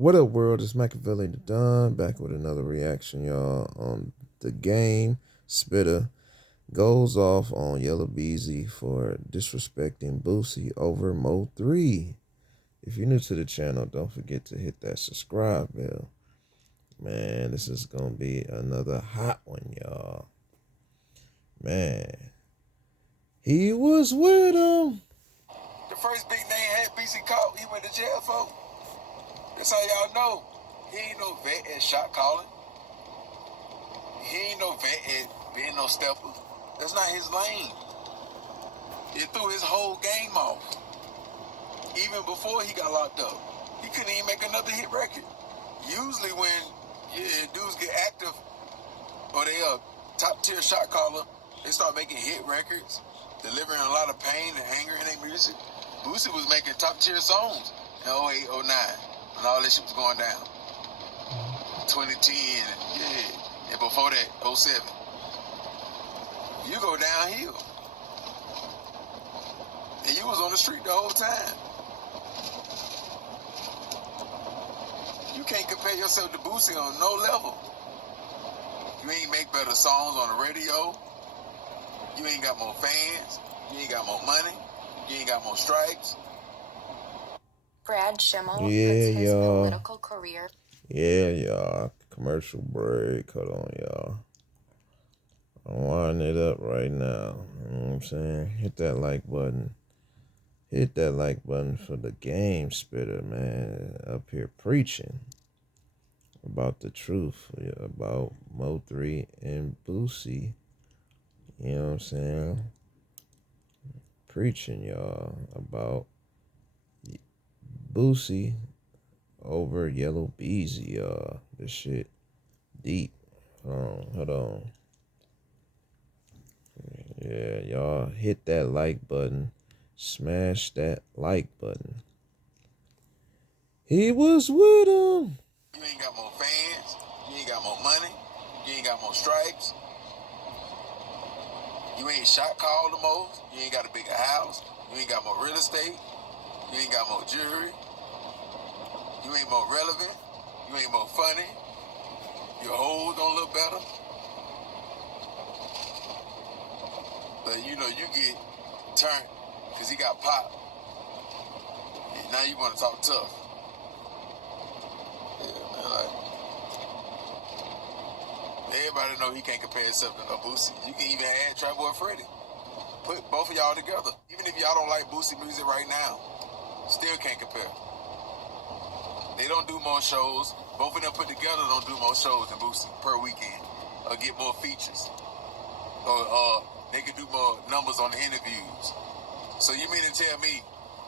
What up, world? It's Machiavelli the Don back with another reaction, y'all, on the game. Spitta goes off on YellaBeezy for disrespecting Boosie over Mo3. If you're new to the channel, don't forget to hit that subscribe bell. Man, this is gonna be another hot one, y'all. Man, he was with him. The first big name had BC caught, he went to jail for. That's how y'all know. He ain't no vet at shot calling. He ain't no vet at being no stepper. That's not his lane. It threw his whole game off. Even before he got locked up, he couldn't even make another hit record. Usually when dudes get active or they a top tier shot caller, they start making hit records, delivering a lot of pain and anger in their music. Boosie was making top tier songs in 08, 09 when all this shit was going down. 2010, and before that, 07. You go downhill. And you was on the street the whole time. You can't compare yourself to Boosie on no level. You ain't make better songs on the radio. You ain't got more fans. You ain't got more money. You ain't got more strikes. Brad Schimmel Yeah, puts his y'all. political career. Yeah, y'all. Commercial break. Hold on, y'all. I'm winding it up right now. You know what I'm saying? Hit that like button. Hit that like button for the game, Spitter, man. Up here preaching about the truth, about Mo3 and Boosie. You know what I'm saying? Preaching, y'all, about Boosie over YellaBeezy, y'all. This shit deep. Hold on. Yeah, y'all hit that like button. Smash that like button. He was with him. You ain't got more fans. You ain't got more money. You ain't got more stripes. You ain't shot called the most. You ain't got a bigger house. You ain't got more real estate. You ain't got more jewelry. You ain't more relevant. You ain't more funny. Your hoes don't look better. But you know, you get turned because he got popped. And now you want to talk tough. Yeah, man, like, everybody know he can't compare himself to no Boosie. You can even add Trap Boy Freddy. Put both of y'all together. Even if y'all don't like Boosie music right now, still can't compare. They don't do more shows. Both of them put together don't do more shows than Boosie per weekend. Or get more features. Or they can do more numbers on the interviews. So you mean to tell me,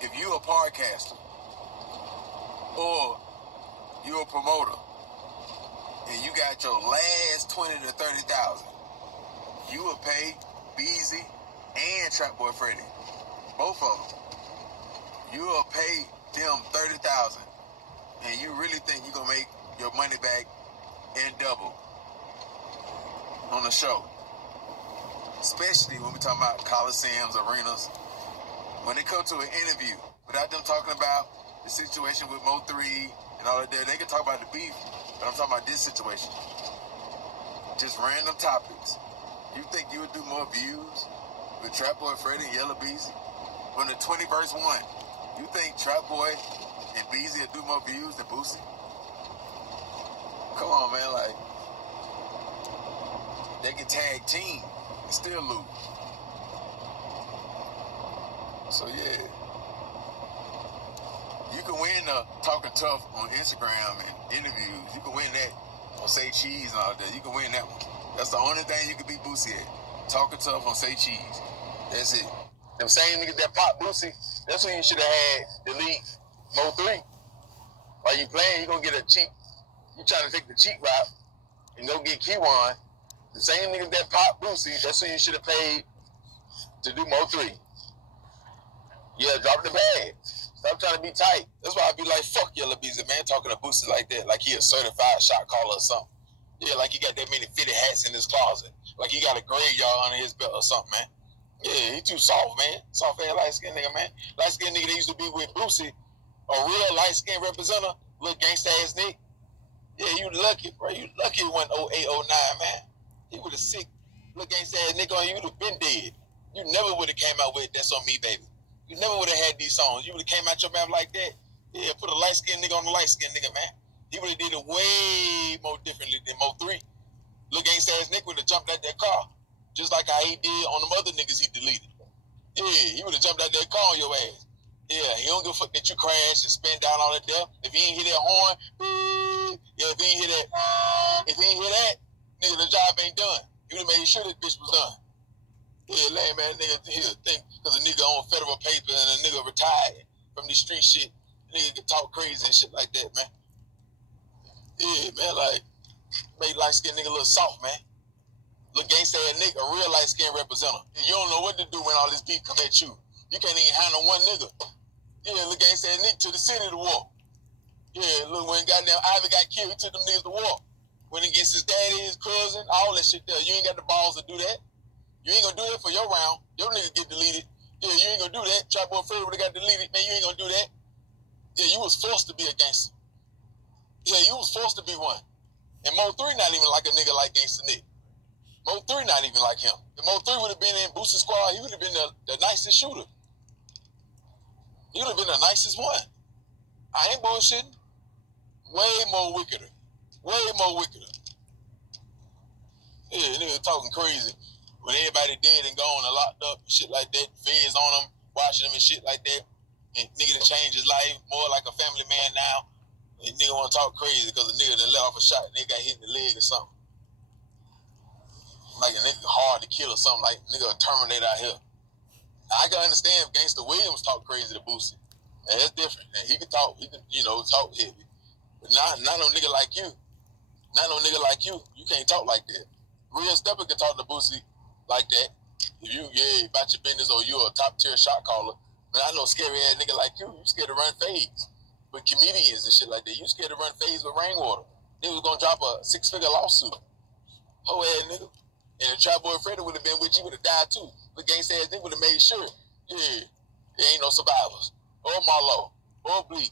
if you a podcaster or you a promoter and you got your last 20 to 30,000, you will pay Beezy and Trap Boy Freddy, both of them. You will pay them 30,000, and you really think you gonna make your money back and double on the show? Especially when we talking about coliseums, arenas. When they come to an interview, without them talking about the situation with Mo3 and all of that, they can talk about the beef, but I'm talking about this situation. Just random topics. You think you would do more views with Trap Boy Freddy and YellaBeezy? On the 20 verse 1, you think Trap Boy and Beezy will do more views than Boosie? Come on, man, like, they can tag team and still lose. So yeah, you can win talking tough on Instagram and interviews. You can win that on Say Cheese and all that. You can win that one. That's the only thing you can beat Boosie at. Talking tough on Say Cheese. That's it. Them same niggas that pop Boosie, that's when you should have had delete Mo3. While you playing, you gonna get a cheap. You trying to take the cheap route and go get Keywan. The same niggas that pop Boosie, that's who you should have paid to do Mo3. Yeah, drop the bag. Stop trying to be tight. That's why I be like, fuck YellaBeezy, man, talking to Boosie like that, like he a certified shot caller or something. Yeah, like he got that many fitted hats in his closet. Like he got a graveyard under his belt or something, man. Yeah, he too soft, man. Soft ass light skinned nigga, man. Light skinned nigga that used to be with Boosie, a real light skinned representative, Little gangsta ass nigga. Yeah, you lucky, bro. You lucky it went 08, 09, man. He would have sick little gangsta ass nigga on you, would have been dead. You never would have came out with That's On Me, Baby. You never would have had these songs. You would have came out your mouth like that. Yeah, put a light skinned nigga on the light skinned nigga, man. He would have did it way more differently than Mo3. Little gangsta ass nigga would have jumped out that car, just like how he did on them other niggas he deleted. Yeah, he would have jumped out that car on your ass. Yeah, he don't give a fuck that you crash and spin down all that there. If he ain't hit that horn, yeah, if he ain't hit that, nigga, the job ain't done. He would have made sure that bitch was done. Yeah, lame man, nigga, he'll think because a nigga on federal paper and a nigga retired from this street shit, nigga can talk crazy and shit like that, man. Yeah, man, like, make light skinned nigga a little soft, man. Look, gangsta ass nigga, a real light skinned representative. You don't know what to do when all this beef come at you. You can't even handle one nigga. Yeah, look, gangsta ass nigga to the city to war. Yeah, look, when goddamn Ivy got killed, he took them niggas to war. Went against his daddy, his cousin, all that shit there. You ain't got the balls to do that. You ain't gonna do that for your round. Your nigga get deleted. Yeah, you ain't gonna do that. Trap Boy Freddy would have got deleted. Man, you ain't gonna do that. Yeah, you was forced to be a gangster. Yeah, you was forced to be one. And Mo3 not even like a nigga like Gangsta Nick. Mo3 not even like him. If Mo3 would have been in Boosie squad, he would have been the nicest shooter. He would have been the nicest one. I ain't bullshitting. Way more wickeder. Way more wickeder. Yeah, nigga talking crazy. When everybody dead and gone and locked up and shit like that, feds on them, watching them and shit like that. And nigga done changed his life, more like a family man now. And nigga wanna talk crazy because a nigga done let off a shot and nigga got hit in the leg or something. Like a nigga hard to kill or something, like nigga a Terminator out here. I can understand if Gangsta Williams talk crazy to Boosie. And that's different. And he can talk, talk heavy. But not no nigga like you. Not no nigga like you. You can't talk like that. Real Stepper can talk to Boosie like that. If you, about your business or you a top tier shot caller. But I know scary ass nigga like you scared to run fades with comedians and shit like that. You scared to run fades with Rainwater. Nigga was gonna drop a 6-figure lawsuit. Ho ass nigga. And if Trap Boy Freddy would have been with you, would have died too. But gangsta ass nigga would have made sure. Yeah, there ain't no survivors. Or Marlowe. Or Bleak.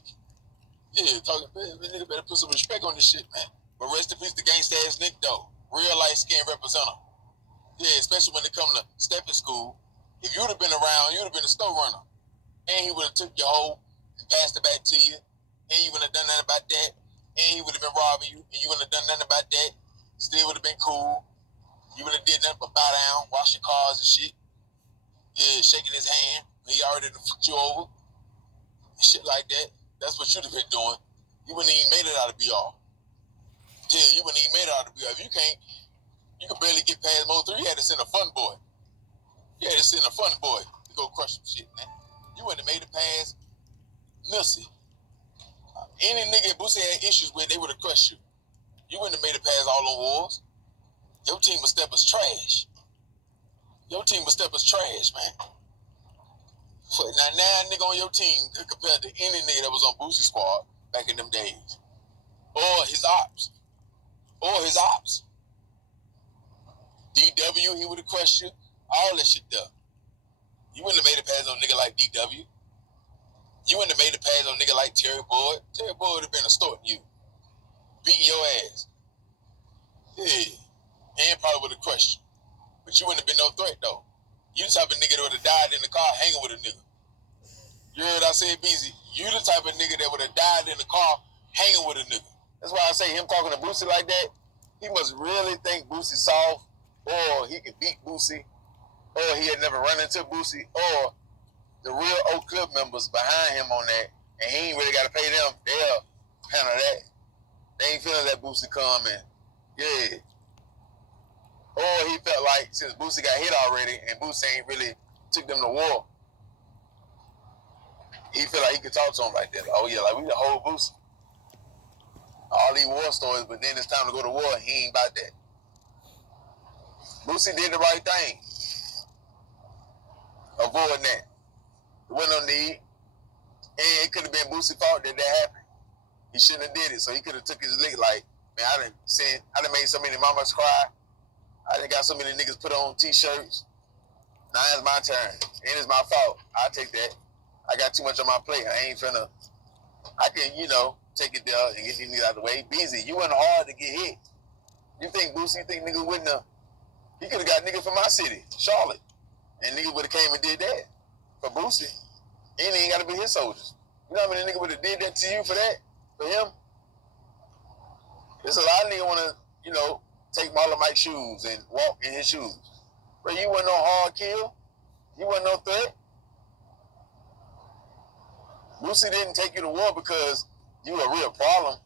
Yeah, talking, nigga better put some respect on this shit, man. But rest in peace to gangsta ass Nick though. Real light skin representative. Yeah, especially when it come to stepping school. If you would have been around, you would have been a store runner. And he would have took your hoe and passed it back to you. And you wouldn't have done nothing about that. And he would have been robbing you. And you wouldn't have done nothing about that. Still would have been cool. You would have did nothing but bow down, wash your cars and shit. Yeah, shaking his hand. He already fucked you over. Shit like that. That's what you'd have been doing. You wouldn't even made it out of BR. Yeah, you wouldn't even made it out of BR. If you can't, you can barely get past Mo3. You had to send a fun boy. You had to send a fun boy to go crush some shit, man. You wouldn't have made it past Nussie. Any nigga Boosie had issues with, they would have crushed you. You wouldn't have made it past all the wars. Your team would step us trash. Your team would step us trash, man. So now nigga on your team compared to any nigga that was on Boosie squad back in them days. Or his ops. DW, he would have crushed you. All that shit there. You wouldn't have made it past no nigga like DW. You wouldn't have made it past no nigga like Terry Boyd. Terry Boyd would have been extorting you. Beating your ass. Yeah. And probably would have crushed you. But you wouldn't have been no threat though. You the type of nigga that would have died in the car hanging with a nigga. You heard I said, Beezy? You the type of nigga that would have died in the car hanging with a nigga. That's why I say him talking to Boosie like that, he must really think Boosie soft, or he could beat Boosie, or he had never run into Boosie, or the real Oak Club members behind him on that, and he ain't really got to pay them. They'll handle that. They ain't feeling that Boosie come in. Yeah. Or he felt like since Boosie got hit already and Boosie ain't really took them to war, he feel like he could talk to him like that. Like, oh yeah, like we the whole Boosie. All these war stories, but then it's time to go to war. He ain't about that. Boosie did the right thing. Avoiding that. There wasn't no need. And it could have been Boosie's fault that happened. He shouldn't have did it. So he could have took his lick like, man, I done made so many mamas cry. I done got so many niggas put on t-shirts. Now it's my turn. And it's my fault. I'll take that. I got too much on my plate. I ain't finna, I can, take it there and get these niggas out of the way. Beezy, you wasn't hard to get hit. You think Boosie, you think niggas wouldn't have? He could have got niggas from my city, Charlotte, and niggas would have came and did that for Boosie. He ain't got to be his soldiers. You know how many niggas would have did that to you for that? For him? There's a lot of niggas want to, take Marlon Mike's shoes and walk in his shoes. Bro, you wasn't no hard kill. You wasn't no threat. Boosie didn't take you to war because you a real problem.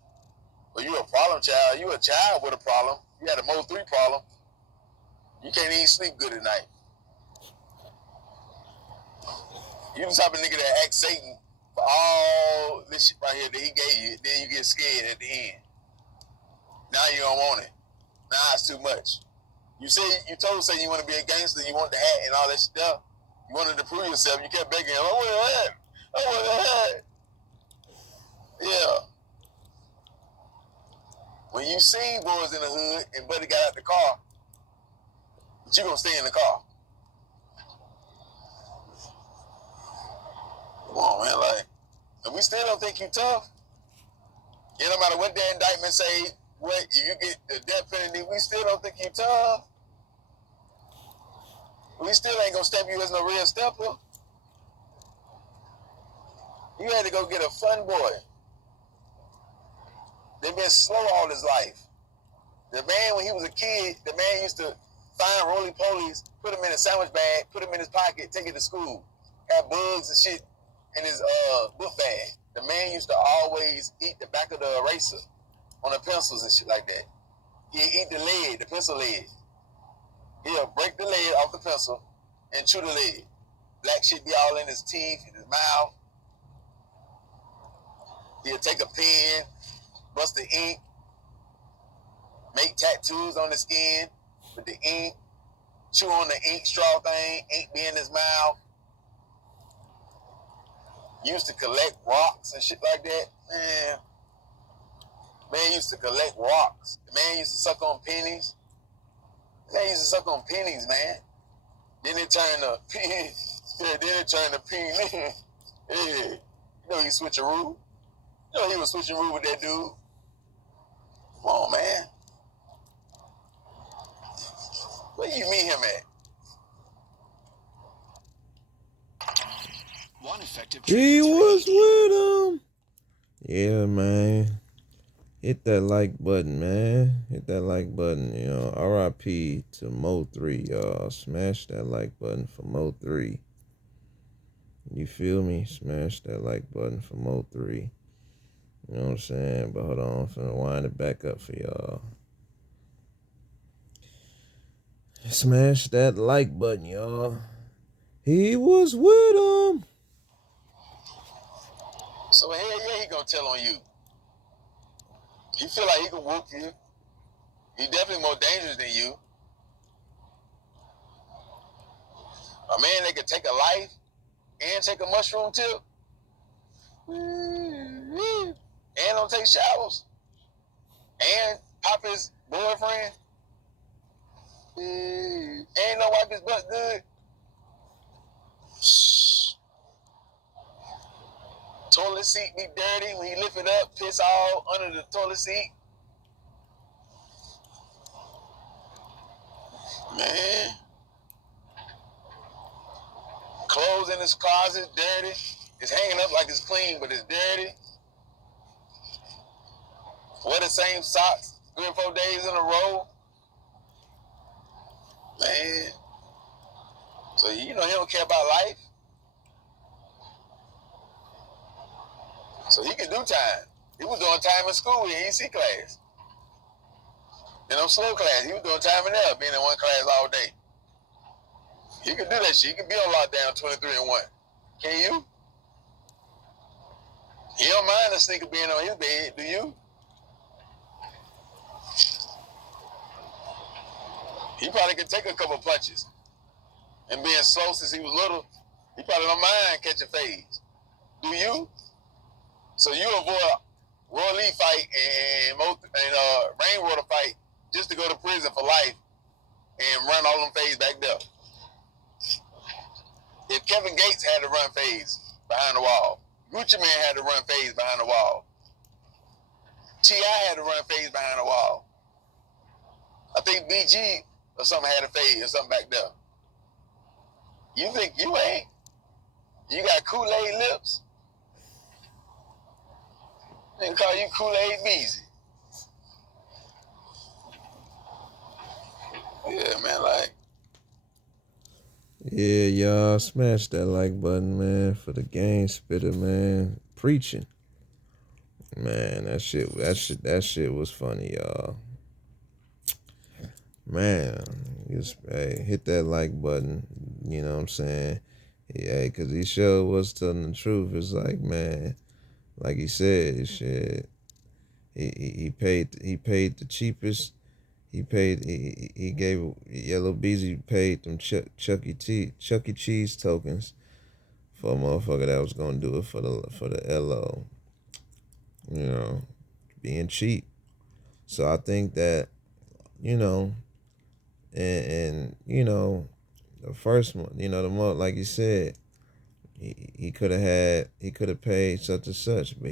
Or you a problem child. You a child with a problem. You had a Mo3 problem. You can't even sleep good at night. You the type of nigga that act Satan for all this shit right here that he gave you. Then you get scared at the end. Now you don't want it. Now it's too much. You told Satan you want to be a gangster, you want the hat and all that stuff. You wanted to prove yourself. You kept begging him, I want a hat. I want a hat. Yeah. When you seen boys in the hood and Buddy got out the car, but you gonna stay in the car. Come on, man, and we still don't think you tough. Yeah, no matter what the indictment say, if you get the death penalty, we still don't think you tough. We still ain't gonna stamp you as no real stepper. You had to go get a fun boy. They been slow all his life. The man, when he was a kid, the man used to find roly-polies, put them in a sandwich bag, put them in his pocket, take it to school. Have bugs and shit in his book bag. The man used to always eat the back of the eraser on the pencils and shit like that. He'd eat the lead, the pencil lead. He'll break the lead off the pencil and chew the lead. Black shit be all in his teeth, in his mouth. He'll take a pen, bust the ink, make tattoos on the skin with the ink, chew on the ink straw thing, ink be in his mouth. Used to collect rocks and shit like that. Man used to collect rocks. The man used to suck on pennies. Man used to suck on pennies, man. Then it turned to penny. Yeah, then it turned to penny. Yeah. You know he switcheroo. You know he was switcheroo with that dude. Come on, man. Where you meet him at? One effective He was with him. Yeah, man. Hit that like button, man. Hit that like button, RIP to Mo3, y'all. Smash that like button for Mo3. You feel me? Smash that like button for Mo3. You know what I'm saying? But hold on, I'm finna wind it back up for y'all. Smash that like button, y'all. He was with him. So hell yeah, he gonna tell on you. He feel like he can whoop you. He definitely more dangerous than you. A man that could take a life and take a mushroom tip and don't take showers and pop his boyfriend and don't wipe his butt good. Toilet seat be dirty when he lift it up, piss all under the toilet seat. Man. Clothes in his closet, dirty. It's hanging up like it's clean, but it's dirty. Wear the same socks 3 or 4 days in a row. Man. So, he don't care about life. So he can do time. He was doing time in school in EC class. In them slow class, he was doing time in there, being in one class all day. He can do that shit. He can be on lockdown 23-1. Can you? He don't mind a sneaker being on his bed, do you? He probably could take a couple punches. And being slow since he was little, he probably don't mind catching fades. Do you? So you avoid Roy Lee fight and Rainwater fight just to go to prison for life and run all them fades back there. If Kevin Gates had to run fades behind the wall, Gucci Man had to run fades behind the wall. to run fades behind the wall. I think BG or something had a fade or something back there. You think you ain't? You got Kool-Aid lips? They call you Kool-Aid Beezy. Yeah, man, like. Yeah, y'all smash that like button, man, for the game Spitta, man. Preaching. Man, that shit was funny, y'all. Man, hey, hit that like button. You know what I'm saying? Yeah, cause he sure was telling the truth. It's like, man, like he said, shit. He paid the cheapest. He gave YellaBeezy paid them Chuck E. Cheese tokens for a motherfucker that was gonna do it for the LO. You know, being cheap. So I think that, you know, and you know, the first one, you know, the more like you said, he could have paid such and such, but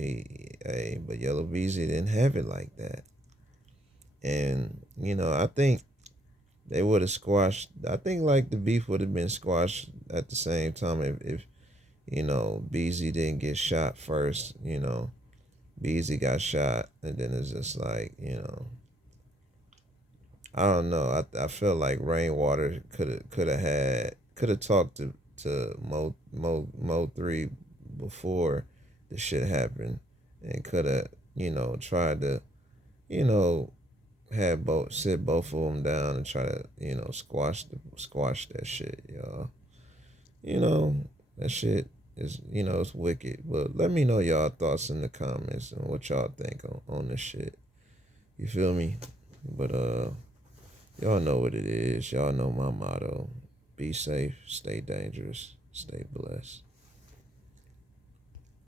but YellaBeezy didn't have it like that. And, you know, I think they would have squashed. I think like the beef would have been squashed at the same time if you know, Beezy didn't get shot first. You know, Beezy got shot, and then it's just like, you know, I don't know. I felt like Rainwater could have talked to Mo3 before the shit happened, and could have, you know, tried to, you know, sit both of them down and try to, you know, squash that shit, y'all. You know, that shit is, you know, it's wicked. But let me know y'all thoughts in the comments and what y'all think on this shit. You feel me? But y'all know what it is. Y'all know my motto. Be safe, stay dangerous, stay blessed.